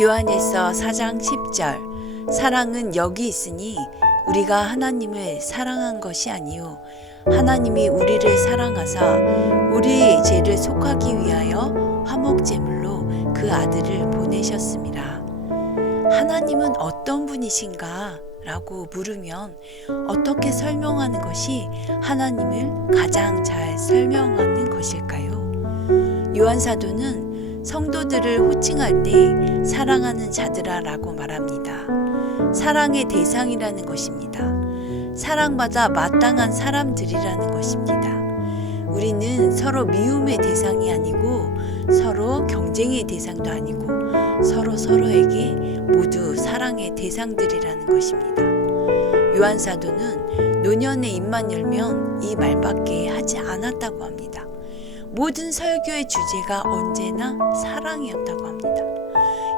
요한일서 4장 10절 사랑은 여기 있으니 우리가 하나님을 사랑한 것이 아니요 하나님이 우리를 사랑하사 우리의 죄를 속하기 위하여 화목제물로 그 아들을 보내셨습니다. 하나님은 어떤 분이신가? 라고 물으면 어떻게 설명하는 것이 하나님을 가장 잘 설명하는 것일까요? 요한사도는 성도들을 호칭할 때 사랑하는 자들아 라고 말합니다. 사랑의 대상이라는 것입니다. 사랑받아 마땅한 사람들이라는 것입니다. 우리는 서로 미움의 대상이 아니고 서로 경쟁의 대상도 아니고 서로에게 모두 사랑의 대상들이라는 것입니다. 요한사도는 노년의 입만 열면 이 말밖에 하지 않았다고 합니다. 모든 설교의 주제가 언제나 사랑이었다고 합니다.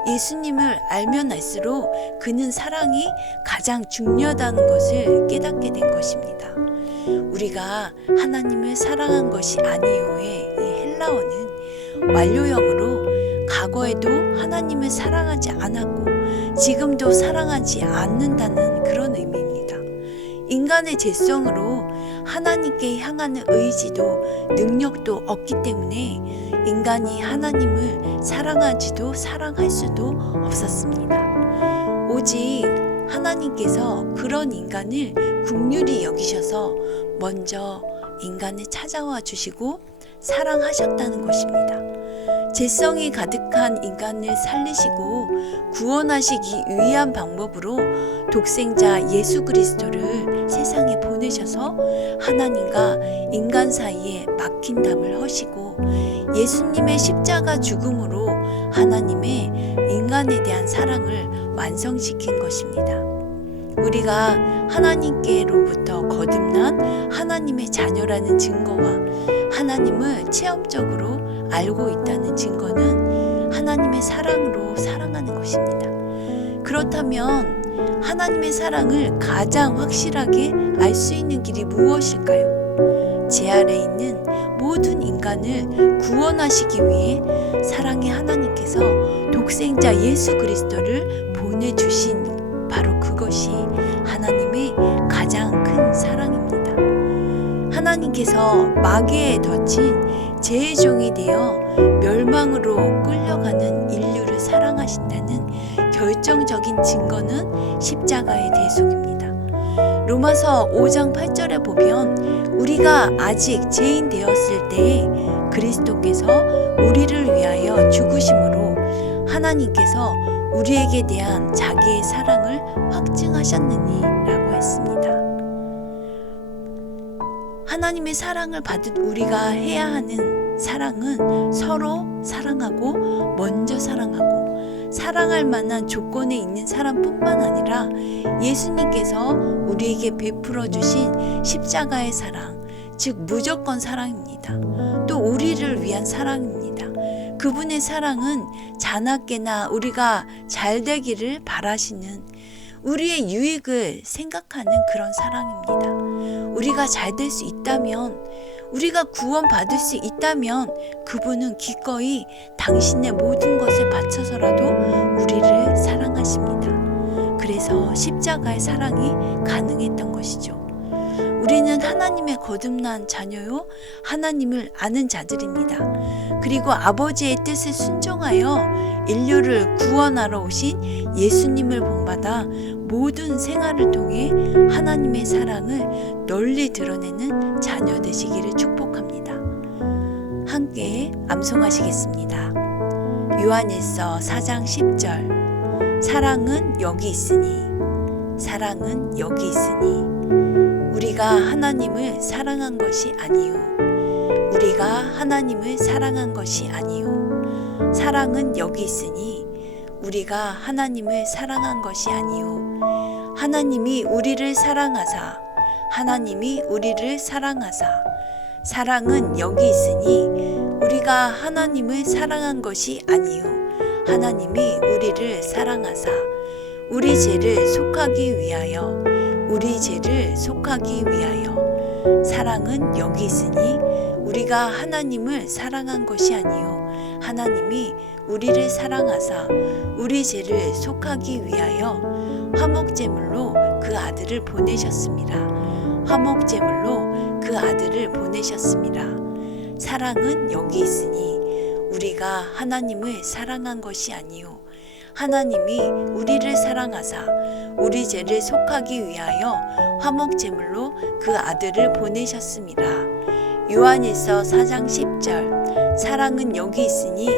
예수님을 알면 알수록 그는 사랑이 가장 중요하다는 것을 깨닫게 된 것입니다. 우리가 하나님을 사랑한 것이 아니오의 이 헬라어는 완료형으로 과거에도 하나님을 사랑하지 않았고 지금도 사랑하지 않는다는 그런 의미입니다. 인간의 죄성으로 하나님께 향하는 의지도 능력도 없기 때문에 인간이 하나님을 사랑하지도 사랑할 수도 없었습니다. 오직 하나님께서 그런 인간을 긍휼히 여기셔서 먼저 인간을 찾아와 주시고 사랑하셨다는 것입니다. 죄성이 가득한 인간을 살리시고 구원하시기 위한 방법으로 독생자 예수 그리스도를 세상에 보내셔서 하나님과 인간 사이에 막힌 담을 허시고 예수님의 십자가 죽음으로 하나님의 인간에 대한 사랑을 완성시킨 것입니다. 우리가 하나님께로부터 거듭난 하나님의 자녀라는 증거와 하나님을 체험적으로 알고 있다는 증거는 하나님의 사랑으로 사랑하는 것입니다. 그렇다면 하나님의 사랑을 가장 확실하게 알 수 있는 길이 무엇일까요? 제 아래에 있는 모든 인간을 구원하시기 위해 사랑의 하나님께서 독생자 예수 그리스도를 보내주신 바로 그것이 하나님의 가장 큰 사랑입니다. 하나님께서 마귀에 덫힌 죄의 종이 되어 멸망으로 끌려가는 인류를 사랑하신다는 결정적인 증거는 십자가의 대속입니다. 로마서 5장 8절에 보면 우리가 아직 죄인 되었을 때에 그리스도께서 우리를 위하여 죽으심으로 하나님께서 우리에게 대한 자기의 사랑을 확증하셨느니 라고 했습니다. 하나님의 사랑을 받은 우리가 해야 하는 사랑은 서로 사랑하고 먼저 사랑하고 사랑할 만한 조건에 있는 사람뿐만 아니라 예수님께서 우리에게 베풀어 주신 십자가의 사랑, 즉 무조건 사랑입니다. 또 우리를 위한 사랑입니다. 그분의 사랑은 자나깨나 우리가 잘 되기를 바라시는 우리의 유익을 생각하는 그런 사랑입니다. 우리가 잘 될 수 있다면, 우리가 구원받을 수 있다면 그분은 기꺼이 당신의 모든 것을 바쳐서라도 우리를 사랑하십니다. 그래서 십자가의 사랑이 가능했던 것이죠. 우리는 하나님의 거듭난 자녀요 하나님을 아는 자들입니다. 그리고 아버지의 뜻을 순종하여 인류를 구원하러 오신 예수님을 본받아 모든 생활을 통해 하나님의 사랑을 널리 드러내는 자녀 되시기를 축복합니다. 함께 암송하시겠습니다. 요한일서 4장 10절 사랑은 여기 있으니 사랑은 여기 있으니 우리가 하나님을 사랑한 것이 아니요 우리가 하나님을 사랑한 것이 아니요 사랑은 여기 있으니 우리가 하나님을 사랑한 것이 아니요 하나님이 우리를 사랑하사 하나님이 우리를 사랑하사 사랑은 여기 있으니 우리가 하나님을 사랑한 것이 아니요 하나님이 우리를 사랑하사 우리 죄를 속하기 위하여 우리 죄를 속하기 위하여 사랑은 여기 있으니 우리가 하나님을 사랑한 것이 아니요 하나님이 우리를 사랑하사 우리 죄를 속하기 위하여 화목제물로 그 아들을 보내셨습니다. 화목제물로 그 아들을 보내셨습니다. 사랑은 여기 있으니 우리가 하나님을 사랑한 것이 아니요 하나님이 우리를 사랑하사 우리 죄를 속하기 위하여 화목제물로 그 아들을 보내셨습니다. 요한일서 4장 10절 사랑은 여기 있으니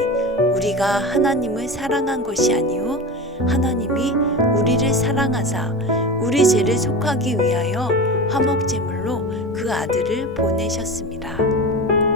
우리가 하나님을 사랑한 것이 아니요 하나님이 우리를 사랑하사 우리 죄를 속하기 위하여 화목제물로 그 아들을 보내셨습니다.